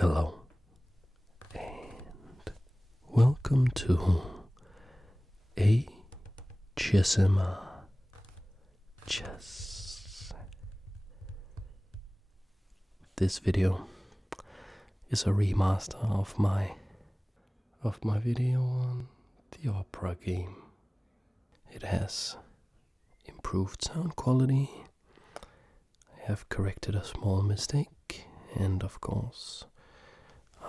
Hello and welcome to ASMR Chess. This video is a remaster of my video on the opera game. It has improved sound quality. I have corrected a small mistake, and of course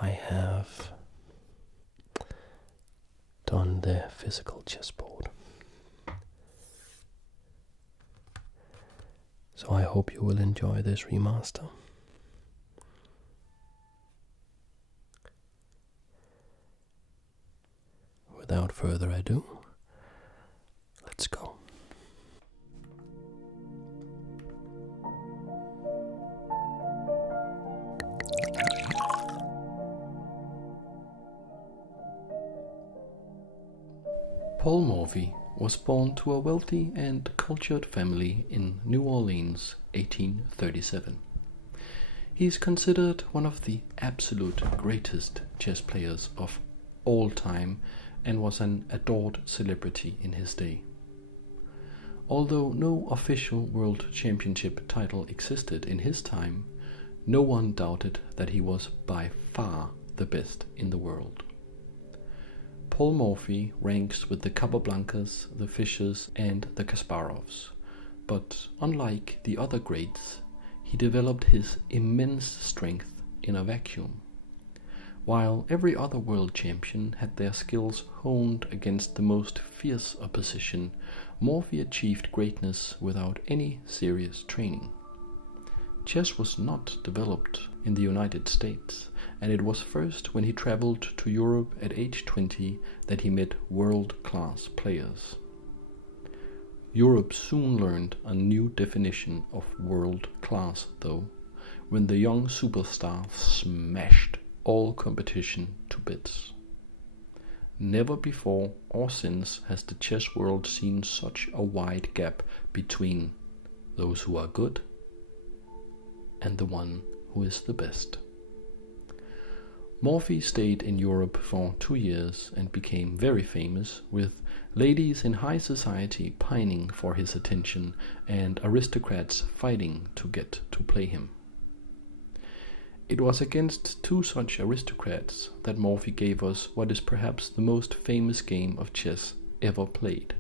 I have done the physical chessboard. So I hope you will enjoy this remaster. Without further ado, let's go. Paul Morphy was born to a wealthy and cultured family in New Orleans, 1837. He is considered one of the absolute greatest chess players of all time and was an adored celebrity in his day. Although no official world championship title existed in his time, no one doubted that he was by far the best in the world. Paul Morphy ranks with the Capablancas, the Fischers, and the Kasparovs, but unlike the other greats, he developed his immense strength in a vacuum. While every other world champion had their skills honed against the most fierce opposition, Morphy achieved greatness without any serious training. Chess was not developed in the United States, and it was first when he traveled to Europe at age 20 that he met world-class players. Europe soon learned a new definition of world-class, though, when the young superstar smashed all competition to bits. Never before or since has the chess world seen such a wide gap between those who are good and the one who is the best. Morphy stayed in Europe for 2 years and became very famous, with ladies in high society pining for his attention and aristocrats fighting to get to play him. It was against two such aristocrats that Morphy gave us what is perhaps the most famous game of chess ever played.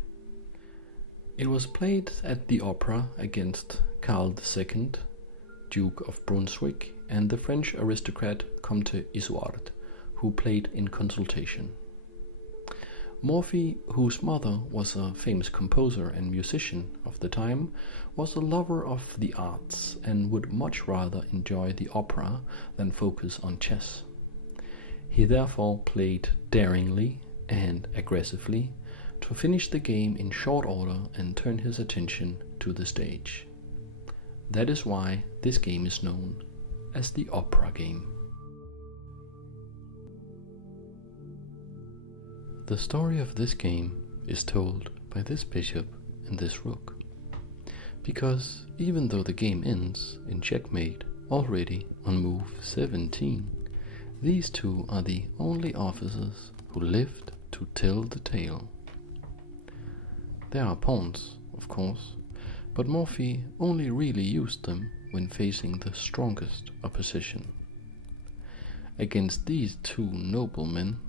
It was played at the opera against Karl II, Duke of Brunswick, and the French aristocrat Comte Isouard, who played in consultation. Morphy, whose mother was a famous composer and musician of the time, was a lover of the arts and would much rather enjoy the opera than focus on chess. He therefore played daringly and aggressively to finish the game in short order and turn his attention to the stage. That is why this game is known as the opera game. The story of this game is told by this bishop and this rook, because even though the game ends in checkmate already on move 17, these two are the only officers who lived to tell the tale. There are pawns, of course, but Morphy only really used them when facing the strongest opposition. Against these two noblemen,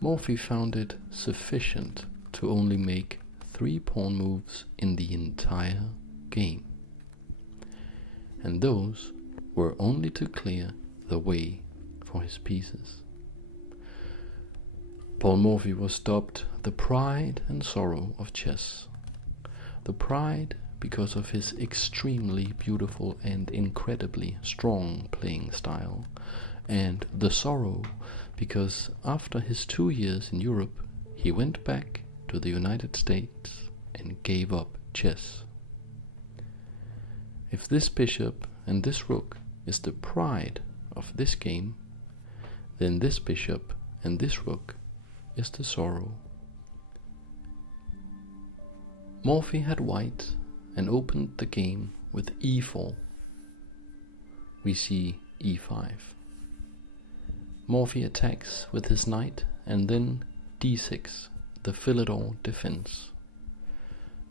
Morphy found it sufficient to only make 3 pawn moves in the entire game, and those were only to clear the way for his pieces. Paul Morphy was dubbed the pride and sorrow of chess. The pride because of his extremely beautiful and incredibly strong playing style, and the sorrow because after his 2 years in Europe he went back to the United States and gave up chess. If this bishop and this rook is the pride of this game, then this bishop and this rook is the sorrow. Morphy had white and opened the game with e4. We see e5. Morphy attacks with his knight, and then d6, the Philidor defense.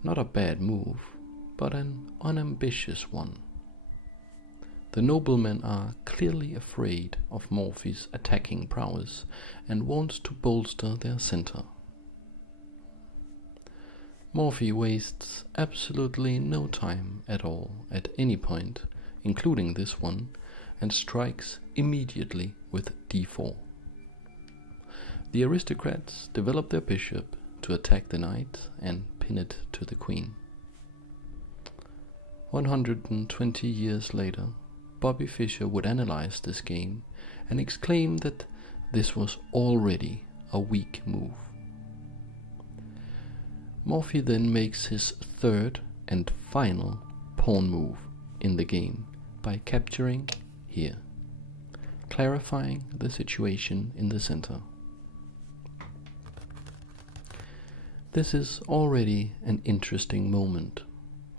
Not a bad move, but an unambitious one. The noblemen are clearly afraid of Morphy's attacking prowess and want to bolster their center. Morphy wastes absolutely no time at all at any point, including this one, and strikes immediately with d4. The aristocrats develop their bishop to attack the knight and pin it to the queen. 120 years later, Bobby Fischer would analyze this game and exclaim that this was already a weak move. Morphy then makes his third and final pawn move in the game by capturing here, clarifying the situation in the center. This is already an interesting moment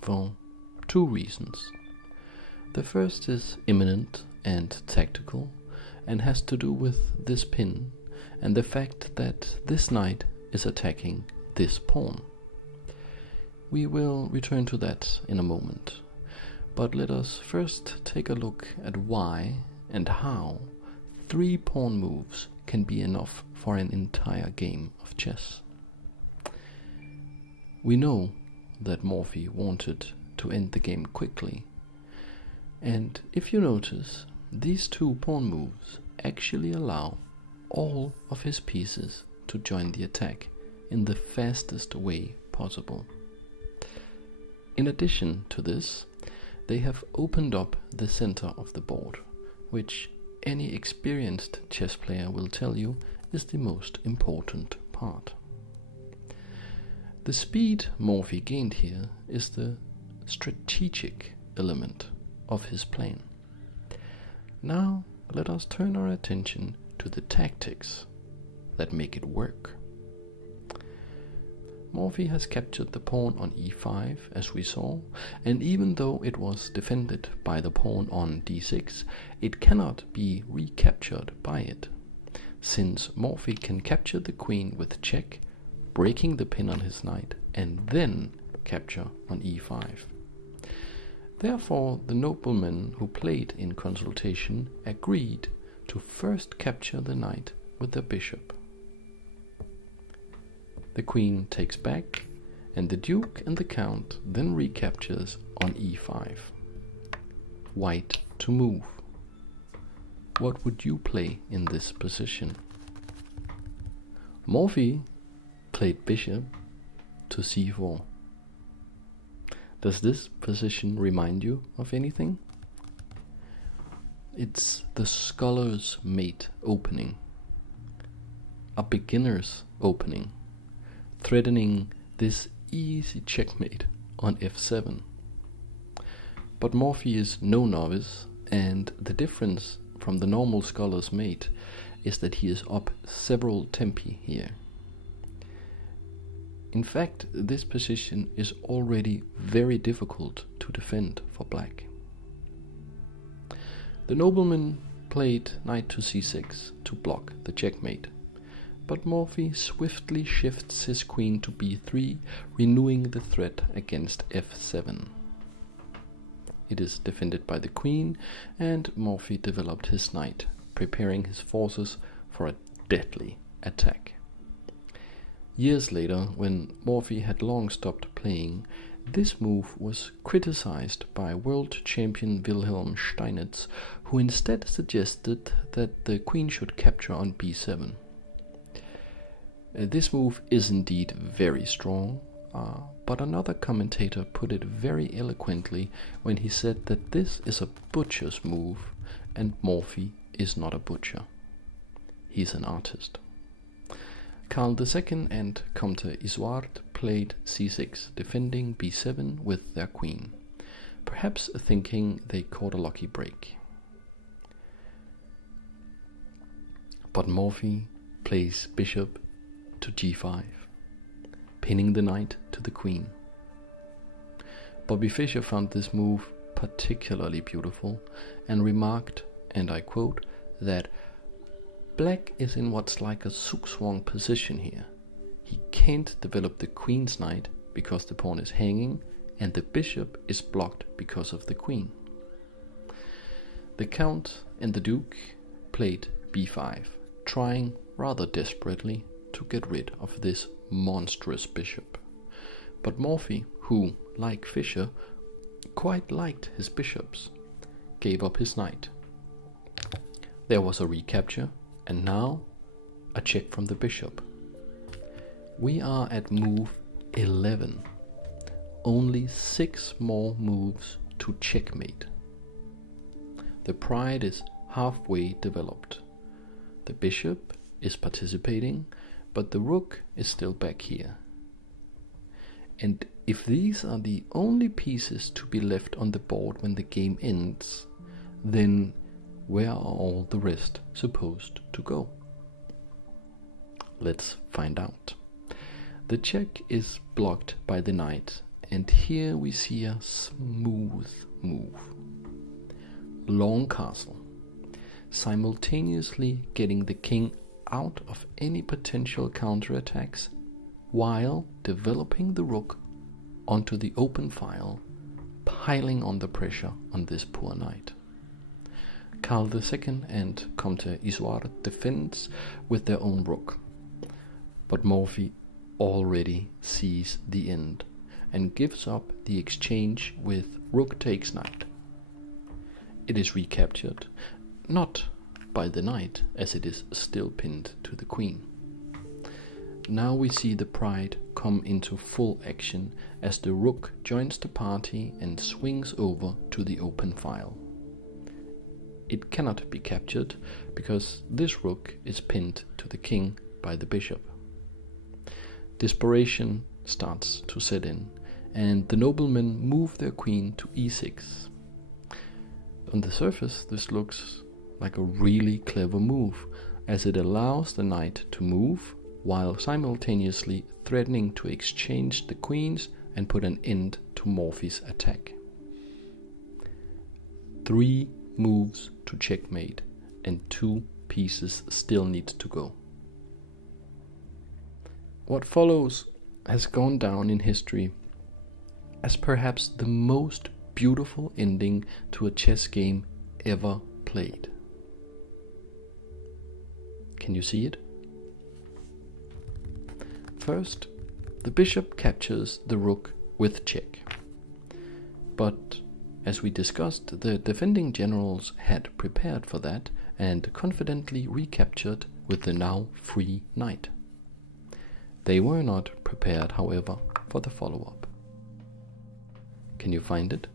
for two reasons. The first is imminent and tactical and has to do with this pin and the fact that this knight is attacking this pawn. We will return to that in a moment, but let us first take a look at why and how 3 pawn moves can be enough for an entire game of chess. We know that Morphy wanted to end the game quickly, and if you notice, these 2 pawn moves actually allow all of his pieces to join the attack in the fastest way possible. In addition to this, they have opened up the center of the board, which any experienced chess player will tell you is the most important part. The speed Morphy gained here is the strategic element of his plan. Now let us turn our attention to the tactics that make it work. Morphy has captured the pawn on e5, as we saw, and even though it was defended by the pawn on d6, it cannot be recaptured by it, since Morphy can capture the queen with check, breaking the pin on his knight, and then capture on e5. Therefore, the noblemen who played in consultation agreed to first capture the knight with the bishop. The queen takes back, and the duke and the count then recaptures on e5. White to move. What would you play in this position? Morphy played bishop to c4. Does this position remind you of anything? It's the scholar's mate opening, a beginner's opening, threatening this easy checkmate on f7. But Morphy is no novice, and the difference from the normal scholar's mate is that he is up several tempi here. In fact, this position is already very difficult to defend for black. The nobleman played knight to c6 to block the checkmate, but Morphy swiftly shifts his queen to b3, renewing the threat against f7. It is defended by the queen, and Morphy developed his knight, preparing his forces for a deadly attack. Years later, when Morphy had long stopped playing, this move was criticized by world champion Wilhelm Steinitz, who instead suggested that the queen should capture on b7. This move is indeed very strong, but another commentator put it very eloquently when he said that this is a butcher's move, and Morphy is not a butcher. He's an artist. Karl II and Comte Isouard played c6, defending b7 with their queen, perhaps thinking they caught a lucky break. But Morphy plays bishop to g5, pinning the knight to the queen. Bobby Fischer found this move particularly beautiful and remarked, and I quote, that Black is in what's like a zugzwang position here. He can't develop the queen's knight because the pawn is hanging, and the bishop is blocked because of the queen. The count and the duke played b5, trying rather desperately to get rid of this monstrous bishop. But Morphy, who, like Fischer, quite liked his bishops, gave up his knight. There was a recapture, and now a check from the bishop. We are at move 11. Only 6 more moves to checkmate. The pride is halfway developed. The bishop is participating, but the rook is still back here. And if these are the only pieces to be left on the board when the game ends, then where are all the rest supposed to go? Let's find out. The check is blocked by the knight, and here we see a smooth move. Long castle, simultaneously getting the king out of any potential counterattacks while developing the rook onto the open file, piling on the pressure on this poor knight. Karl II and Comte Isouard defends with their own rook, but Morphy already sees the end and gives up the exchange with rook takes knight. It is recaptured, not by the knight, as it is still pinned to the queen. Now we see the pride come into full action as the rook joins the party and swings over to the open file. It cannot be captured because this rook is pinned to the king by the bishop. Desperation starts to set in, and the noblemen move their queen to e6. On the surface, this looks like a really clever move, as it allows the knight to move while simultaneously threatening to exchange the queens and put an end to Morphy's attack. 3 moves to checkmate, and 2 pieces still need to go. What follows has gone down in history as perhaps the most beautiful ending to a chess game ever played. Can you see it? First, the bishop captures the rook with check. But as we discussed, the defending generals had prepared for that and confidently recaptured with the now free knight. They were not prepared, however, for the follow-up. Can you find it?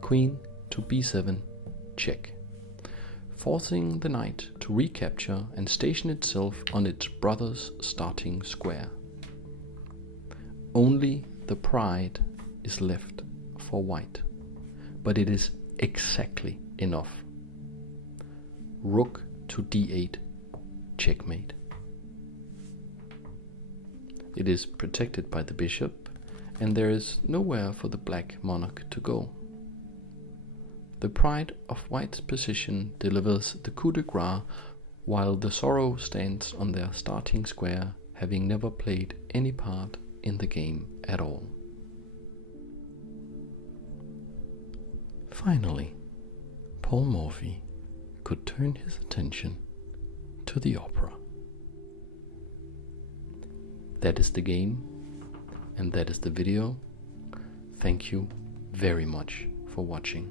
Queen to b7, check, forcing the knight to recapture and station itself on its brother's starting square. Only the pride is left for white, but it is exactly enough. Rook to d8, checkmate. It is protected by the bishop, and there is nowhere for the black monarch to go. The pride of white's position delivers the coup de grace, while the sorrow stands on their starting square, having never played any part in the game at all. Finally, Paul Morphy could turn his attention to the opera. That is the game, and that is the video. Thank you very much for watching.